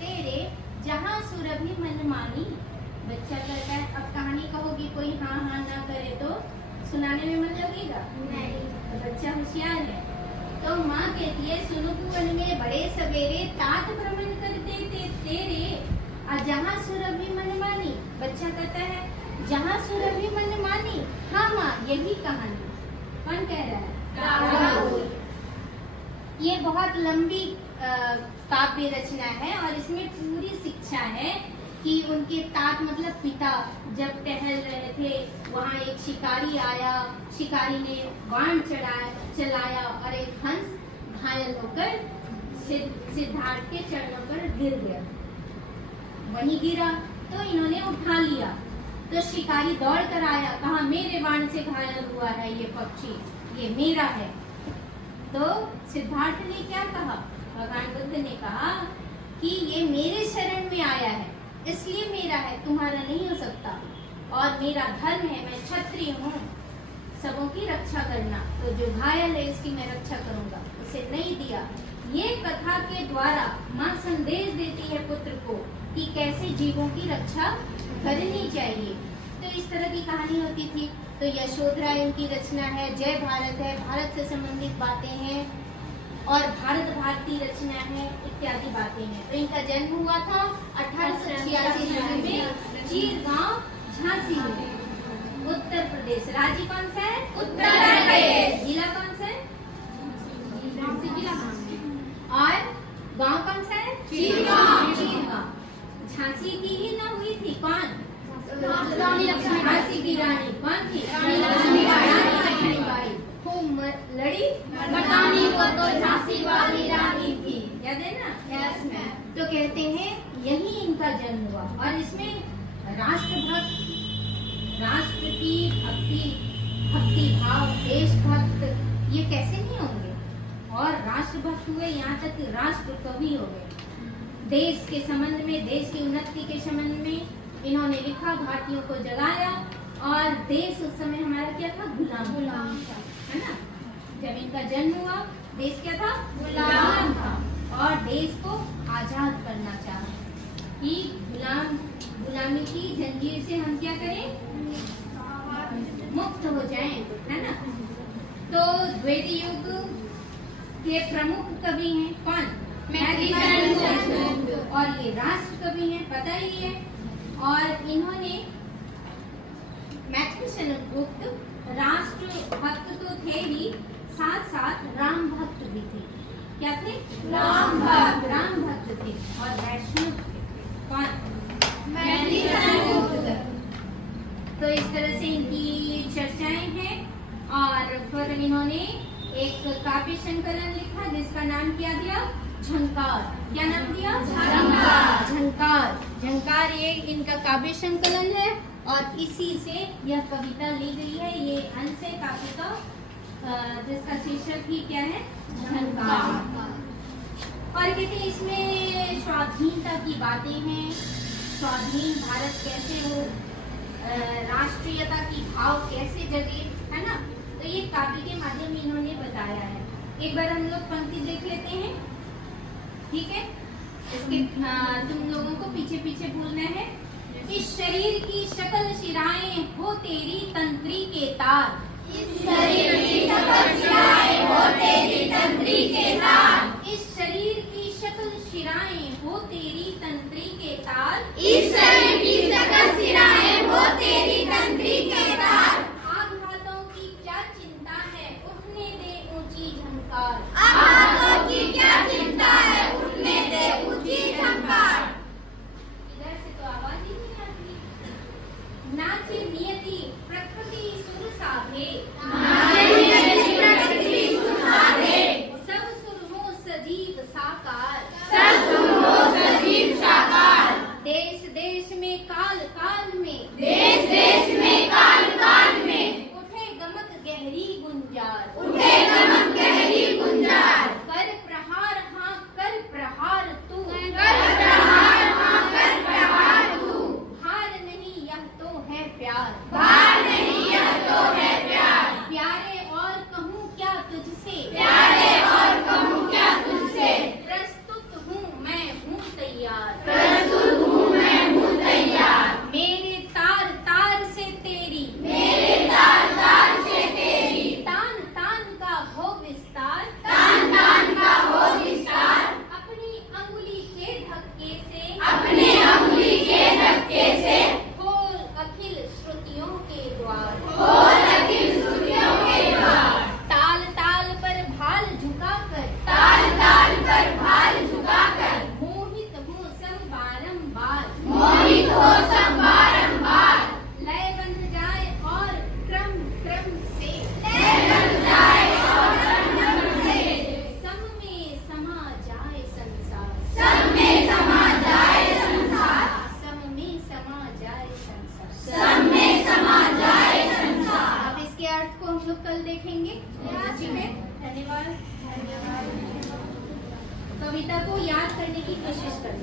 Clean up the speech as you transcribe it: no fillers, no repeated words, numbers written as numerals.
तेरे जहाँ सुरभि मनमानी। बच्चा कहता है, अब कहानी कहोगी कोई हाँ हाँ ना करे तो सुनाने में मन लगेगा नहीं, तो बच्चा होशियार है। तो माँ कहती है, सुनुक वन में बड़े सवेरे तात भ्रमण करते थे तेरे, और जहाँ सुरभि मनमानी। बच्चा कहता है, जहाँ सुरभि मनमानी। हाँ माँ, यही कहानी। कौन कह रहा है? ये बहुत लंबी काव्य रचना है और इसमें पूरी शिक्षा है कि उनके तात मतलब पिता जब टहल रहे थे, वहाँ एक शिकारी आया, शिकारी ने बाण चलाया और एक हंस घायल होकर सिद्धार्थ के चरणों पर गिर गया। वहीं गिरा तो इन्होंने उठा लिया, तो शिकारी दौड़ कर आया, कहा मेरे बाण से घायल हुआ है ये पक्षी, ये मेरा है। तो सिद्धार्थ ने क्या कहा? भगवान बुद्ध ने कहा कि ये मेरे शरण में आया है इसलिए मेरा है, तुम्हारा नहीं हो सकता, और मेरा धर्म है, मैं क्षत्रिय हूँ सबों की रक्षा करना, तो जो घायल है इसकी मैं रक्षा करूंगा, उसे नहीं दिया। ये कथा के द्वारा माँ संदेश देती है पुत्र को कि कैसे जीवों की रक्षा करनी चाहिए। तो इस तरह की कहानी होती थी। तो यशोधरा इनकी रचना है, जय भारत है, भारत से संबंधित बातें हैं, और भारत भारती रचना है, इत्यादि बातें हैं। तो इनका जन्म हुआ था 1886 में चीरगांव, झांसी में, उत्तर प्रदेश। राज्य कौन सा है? उत्तर प्रदेश। जिला कौन सा है? और गांव कौन सा है? चीरगांव। झांसी की ही ना हुई थी, कौन? झांसी की रानी कौन थी? रानी लक्ष्मीबाई। खूब लड़ी, बतानी वो तो झांसी वाली रानी थी, याद है ना? Yes ma'am. तो कहते हैं यही इनका जन्म हुआ, और इसमें राष्ट्रभक्त, राष्ट्र की भक्ति भाव, देशभक्त, ये कैसे नहीं होंगे? और राष्ट्रभक्त हुए, यहाँ तक राष्ट्र कवि हो गए। देश के संबंध में, देश की उन्नति के संबंध में इन्होंने लिखा, भारतीयों को जगाया। और देश उस समय हमारा क्या था? गुलाम था, है ना? जब इनका जन्म हुआ देश क्या था? गुलाम था, और देश को आजाद करना चाहा कि गुलामी की जंजीर से हम क्या करें? मुक्त हो जाएं, है ना? तो द्वितीय युग के प्रमुख कवि हैं कौन? और ये राष्ट्र कवि हैं, पता ही है। और इन्होंने गुप्त राष्ट्र भक्त तो थे ही, साथ साथ राम भक्त भी थे। क्या थे? राम भक्त थे, और वैष्णव थे। कौन? तो इस तरह से इनकी चर्चाएं हैं। और फिर इन्होंने एक काव्य संकलन लिखा जिसका नाम क्या दिया? झंकार। क्या नाम दिया? झंकार ये इनका काव्य संकलन है, और इसी से यह कविता ली गई है। ये अंश है काव्य का, जिसका शीर्षक ही क्या है? झंकार। और कहते हैं इसमें स्वाधीनता की बातें हैं, स्वाधीन भारत कैसे हो, राष्ट्रीयता की भाव कैसे जगे, है ना? तो ये काव्य के माध्यम में इन्होंने बताया है। एक बार हम लोग पंक्ति देख लेते हैं, ठीक है? इसके तुम लोगों को पीछे पीछे बोलना है। इस शरीर की शकल शिराएं हो तेरी तंत्री के तार। इस शरीर की शकल शिराएं हो तेरी तंत्री के तार। इस शरीर की शकल शिराएं हो तेरी तंत्री के तार। इस शरीर की शकल शिराएं हो तेरी तंत्री के तार। आघातों की क्या चिंता है, उठने दे ऊंची झंकार। आघातों की क्या चिंता है, उठने दे ऊंची झंकार। इधर से तो आवाज ही नहीं आती। नाचे नियति प्रकृति सुर साधे। नाचे नियति प्रकृति सुर साधे। सब सुर हो सजीव साकार। सब सुर हो सजीव साकार। देश देश तैयार, प्रस्तुत हूँ मैं हूँ तैयार। मेरे तार तार से तेरी, मेरे तार तार से तेरी, तान तान का हो विस्तार, तान तान का हो विस्तार। अपनी अंगुली के धक्के से, अपने अंगुली के धक्के से, खोल अखिल श्रुतियों के द्वार, खोल अखिल श्रुतियों के द्वार। ताल ताल पर भाल झुकाकर, ताल ताल पर भाल झुकाकर, मोहित हो सब बारंबार, मोहित हो सब बारंबार। लय बंध जाए और क्रम क्रम से, लय बन जाए और क्रम से, सम में समा जाए संसार, सब में समा जाए संसार, सम में समा जाए संसार, सब में समा जाए संसार। अब इसके अर्थ को हम लोग कल देखेंगे। ठीक है, धन्यवाद। कविता को याद करने की कोशिश करें।